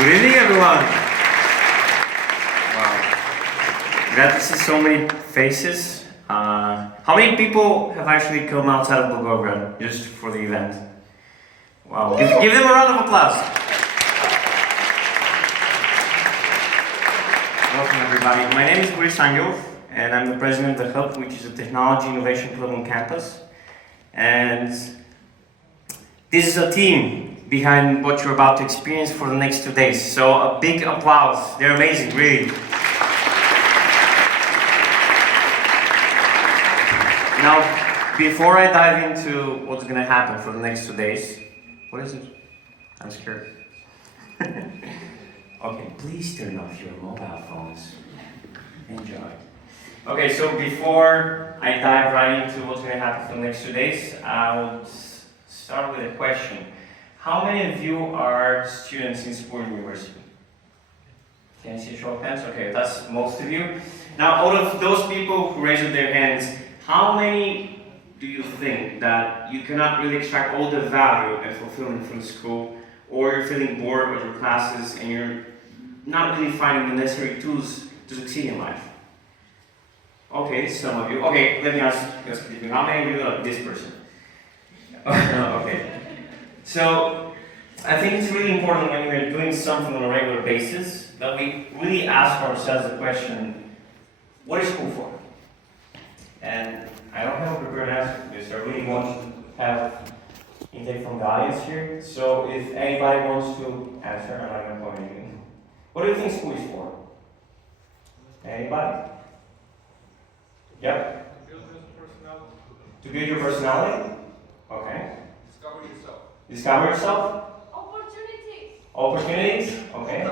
Good evening, everyone. Wow. Glad to see so many faces. How many people have actually come outside of Благоевград just for the event? Wow. Give them a round of applause. Welcome, everybody. My name is Boris and I'm the president of the Hub, which is a technology innovation club on campus. And this is a team behind what you're about to experience for the next 2 days. So a big applause. They're amazing, really. Now, before I dive into what's going to happen for the next 2 days, what is it? I'm scared. Okay, please turn off your mobile phones. Enjoy. Okay, so before I dive right into what's going to happen for the next 2 days, I would start with a question. How many of you are students in Sport University? Can you see a show of hands? Okay, that's most of you. Now, out of those people who raised their hands, how many do you think that you cannot really extract all the value and fulfillment from school, or you're feeling bored with your classes and you're not really finding the necessary tools to succeed in life? Okay, some of you. Okay, let me ask you, how many of you are this person? Okay. So, I think it's really important when we're doing something on a regular basis that we really ask ourselves the question, what is school for? And I don't have a prepared answer for this. I really want to have intake from the audience here. So if anybody wants to answer, I'm not going to point anything. What do you think school is for? Anybody? Yep. To build your personality. To build your personality? Okay. Discover yourself. Discover yourself? Opportunities. Opportunities? Okay.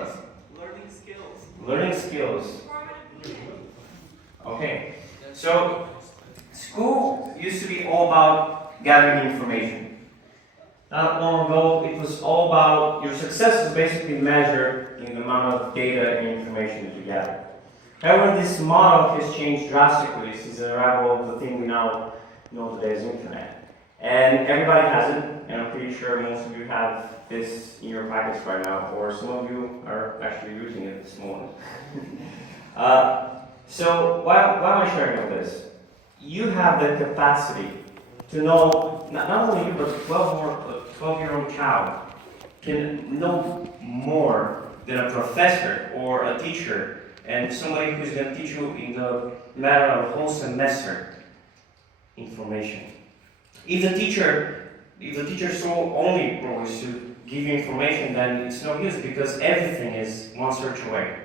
Learning skills. Learning skills. Okay. So, school used to be all about gathering information. Not long ago, it was all about your success was basically measured in the amount of data and information that you gather. However, this model has changed drastically since the arrival of the thing we now know today as internet. And everybody has it, and I'm pretty sure most of you have this in your pockets right now, or some of you are actually using it this morning. So why am I sharing all this? You have the capacity to know, not only you, but a 12-year-old child can know more than a professor or a teacher, and somebody who's going to teach you in the matter of a whole semester information. If the teacher's sole only role is to give you information, then it's no use because everything is one search away.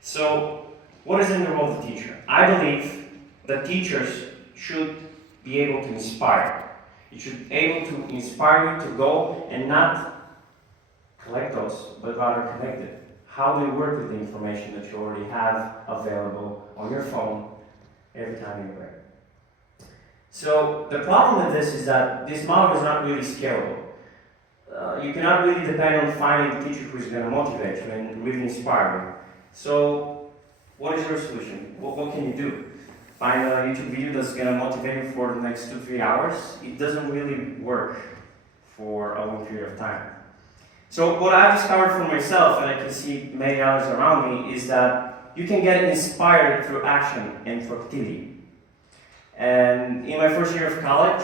So, what is in the role of the teacher? I believe that teachers should be able to inspire. It should be able to inspire you to go and not collect those, but rather connect it. How do you work with the information that you already have available on your phone every time you're there? So the problem with this is that this model is not really scalable. You cannot really depend on finding a teacher who is going to motivate you and really inspire you. So what is your solution? What can you do? Find a YouTube video that's going to motivate you for the next 2-3 hours? It doesn't really work for a long period of time. So what I've discovered for myself, and I can see many others around me, is that you can get inspired through action and through activity. And in my first year of college,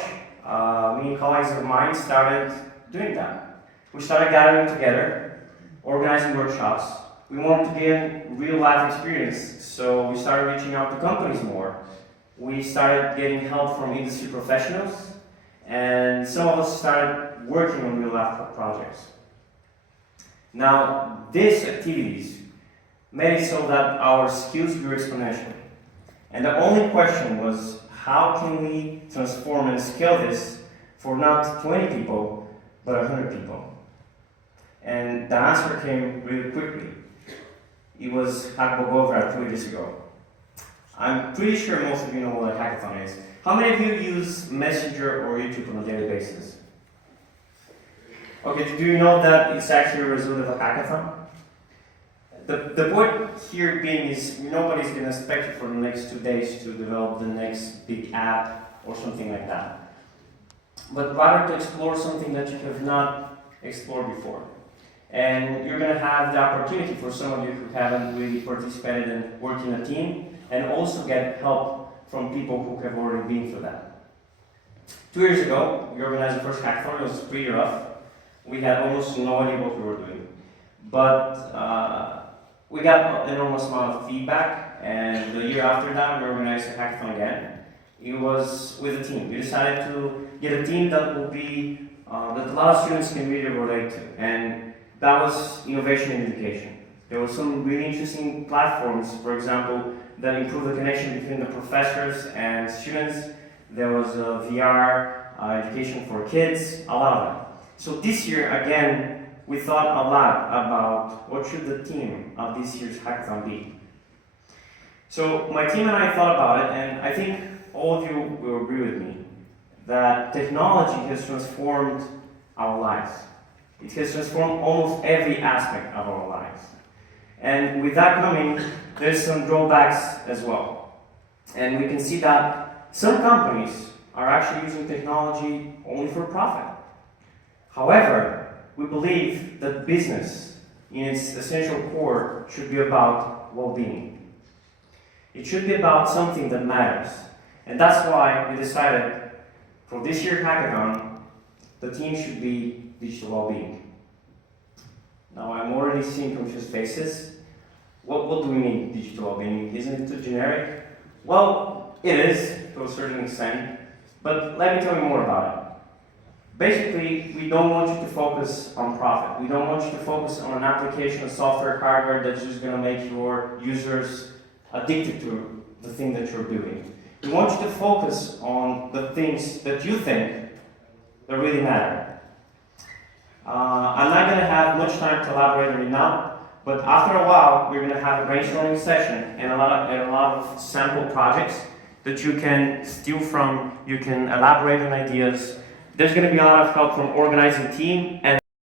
me and colleagues of mine started doing that. We started gathering together, organizing workshops. We wanted to gain real life experience, so we started reaching out to companies more. We started getting help from industry professionals, and some of us started working on real life projects. Now, these activities made it so that our skills grew exponentially. And the only question was, how can we transform and scale this for not 20 people, but 100 people? And the answer came really quickly. It was HackAUBG 2 years ago. I'm pretty sure most of you know what a hackathon is. How many of you use Messenger or YouTube on a daily basis? Okay, do you know that it's actually a result of a hackathon? The point here being is nobody's going to expect you for the next 2 days to develop the next big app or something like that. But rather to explore something that you have not explored before. And you're going to have the opportunity for some of you who haven't really participated in working a team, and also get help from people who have already been through that. 2 years ago, we organized the first hackathon. It was pretty rough. We had almost no idea what we were doing. But we got an enormous amount of feedback, and the year after that, we organized a hackathon again. It was with a team. We decided to get a team that will be, that a lot of students can really relate to. And that was innovation in education. There were some really interesting platforms, for example, that improve the connection between the professors and students. There was VR, education for kids, a lot of that. So this year, again, we thought a lot about what should the theme of this year's hackathon be. So my team and I thought about it, and I think all of you will agree with me that technology has transformed our lives. It has transformed almost every aspect of our lives. And with that coming, there's some drawbacks as well. And we can see that some companies are actually using technology only for profit. However, we believe that business, in its essential core, should be about well-being. It should be about something that matters. And that's why we decided for this year's hackathon, the theme should be digital well-being. Now, I'm already seeing confused faces. What do we mean, digital well-being? Isn't it too generic? Well, it is, to a certain extent, but let me tell you more about it. Basically, we don't want you to focus on profit. We don't want you to focus on an application, a software, hardware that's just going to make your users addicted to the thing that you're doing. We want you to focus on the things that you think that really matter. I'm not going to have much time to elaborate on it now, but after a while, we're going to have a brainstorming session and a lot of sample projects that you can steal from, you can elaborate on ideas. There's going to be a lot of help from organizing team and